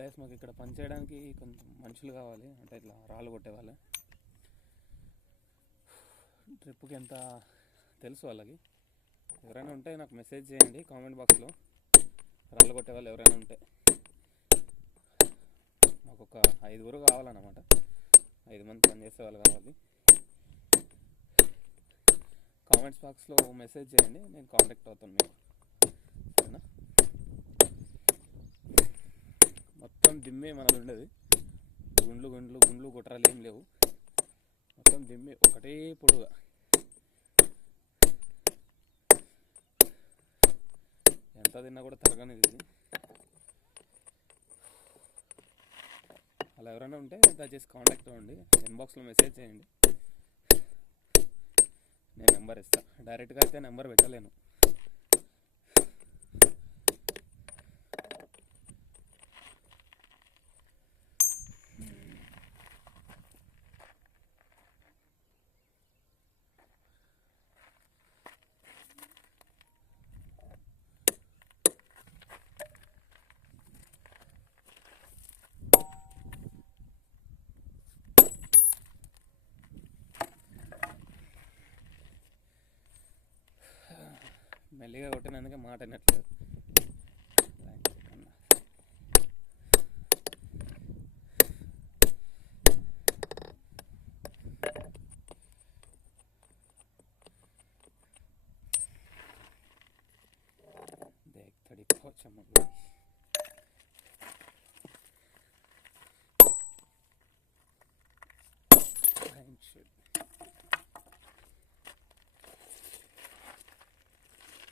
Guys మాకు ఇక్కడ పని చేయడానికి కొంచెం మనుషులు కావాలి, అంటే ఇట్లా రాళ్ళు కొట్టేవాళ్ళు. ట్రిప్కి ఎంత తెలుసు వాళ్ళకి, ఎవరైనా ఉంటే నాకు మెసేజ్ చేయండి కామెంట్ బాక్స్లో. రాళ్ళు కొట్టే వాళ్ళు ఎవరైనా ఉంటే మాకు ఒక 5 కావాలన్నమాట. 5 మంది పని చేసే వాళ్ళు కావాలి. కామెంట్స్ బాక్స్లో మెసేజ్ చేయండి, నేను కాంటాక్ట్ అవుతాను మీకు, సరేనా? మొత్తం దిమ్మే మనది ఉండేది, గుండ్లు గుండ్లు గుండ్లు గుట్రాలు ఏం లేవు, మొత్తం దిమ్మే ఒకటే పొడుగా. ఎంత తిన్నా కూడా తరగనిది ఇది. అలా ఎవరైనా ఉంటే దయచేసి కాంటాక్ట్ అవ్వండి, ఇన్బాక్స్లో మెసేజ్ చేయండి, నేను నెంబర్ ఇస్తాను. డైరెక్ట్గా అయితే నెంబర్ పెట్టలేను. మెల్లిగా కొట్టినందుకే మాట వినట్లేదు. देख थोड़ी बहुत चमक गई.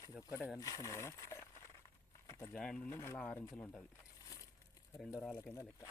ఇది ఒక్కటే కనిపిస్తుంది కదా, ఒక జాయింట్ నుండి మళ్ళీ 6 ఇంచులు ఉంటుంది, 2 రాళ్ళ కింద లెక్క.